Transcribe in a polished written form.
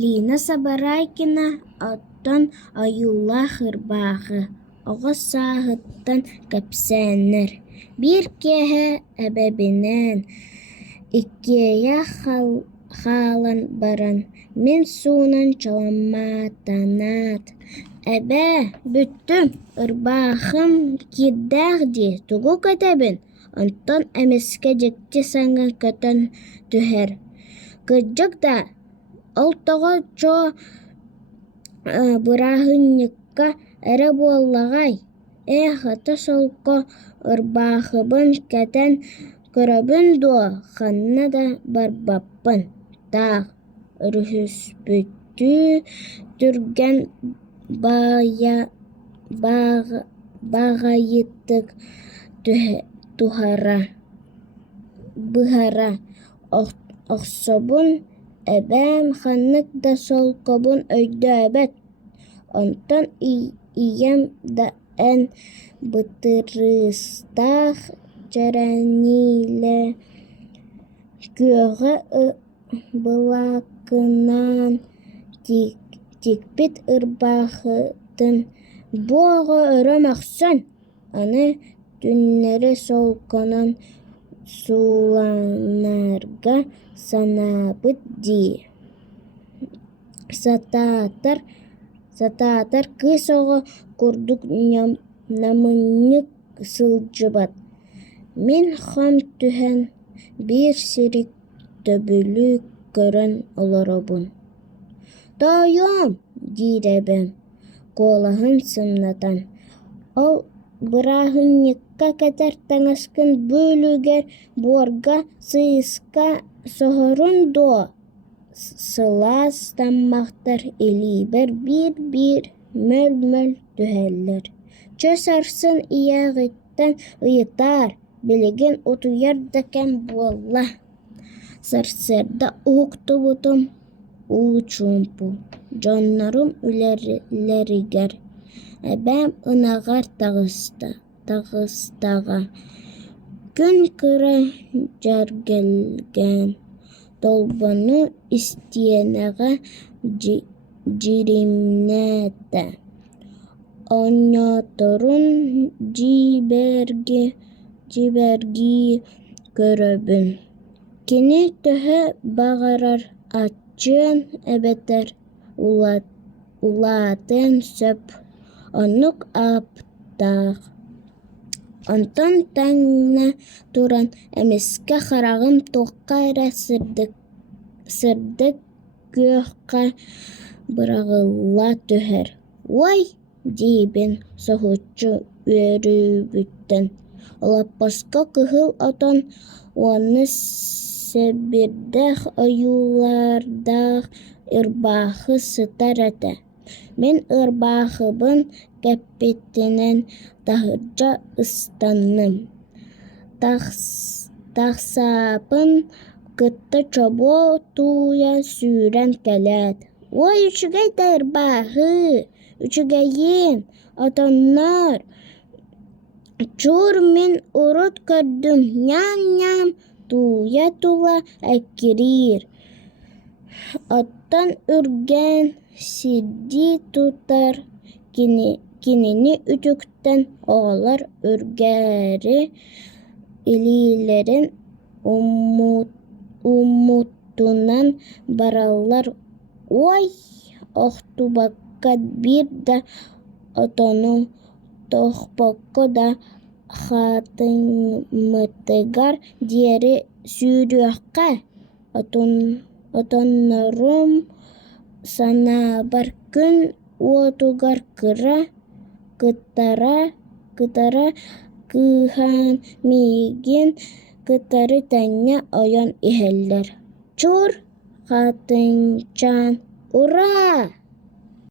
Лина Сабарайкина оттон аюла хырбаахы, оҕос сааһыттан кэпсээннэр. Биир киэһэ эбэбинэн, иккиэйэ хаалан баран, мин суунан чаламмаатанаат. Эбээ, бүттүм, ырбаахым киирдээх дии, тугу көтөбүн, онтон эмискэ дьикти саҥа көтөн түһэр. Кырдьык да, ол тоҕо дьоо бырааһынньыкка эрэ буоллаҕай. Эх, ата солко ырбаахыбын кэтэн көрөбүн дуо, ханна да барбаппын. Таах, өрүһүспүттүү түргэн баҕайытык быһара охсобун эбээм ханнык да солкобун өйдөөбөт. Онтон ийэм да эн бытырыыстаах чэрэниилэ күөҕэ былаакынан тикпит ырбаахытын буоҕа өрөм охсон, аны түннэри солконон сууланаарга санаабыт дии. Сатаатар кыыс оҕо курдук намынньык сылдьыбат. Мин хом түһэн биир сирик төбүлүү көрөн олоробун. «Тойуом» диир эбэм, куолаһын сымнатан. Ол бырааһынньыкка кэтэр таҥаскын бүүлүгэр буорга сыыска соһорун дуо. Сылаас таммахтар илиибэр биир мөл түһэллэр. Чö сарсын ийээҕиттэн ыйытаар, билигин утуйар да кэм буолла. Сарсыарда уһуктубутум уу чуумпу, дьоннорум үлэлэригэр. Эбээм ынаҕар таҕыстаҕа. Күн кыра дьэргэлгээн, толбону истиэнэҕэ дьиримнээтэй. Оонньооторун дьиибэргии көрөбүн. Кини төһө баҕарар, аччыан эбэтэр, улаатыан сөп, оннук ааптаах. Онтон таҥна туран эмискэ хараҕым туохха эрэ сырдык күөххэ быраҕылла түһэр. «Уой» диибин соһуччу үөрүүбүттэн. Олоппоско кыһыл отон уонна сэбирдэх ойуулаардаах ырбаахы сытар этэ. Мин ырбаахыбын кэппитинэн таһырдьа ыстанным. Тахсаапын кытта чобуо тууя сүүрэн кэлээт. «Уой, үчүгэй да ырбааһы, үчүгэйиин, отонноор, чуур мин урут көрдүм, ньаам, тууя тула эккириир». Оттон үргээн сирдии тутар кинини үтүктэн оҕолор үргээри илиилэрин уммуттунан бараллар. «Уой, охтубакка биир да отону тохпокко да хаатыҥмытыгар диэри сүүрүөххэ. Отоннорум санаабар күн уотугар кытара кыыһаан миигин кытары тэҥҥэ ойон иһэллэр. «Чуур, хаатыҥчаан, ура!»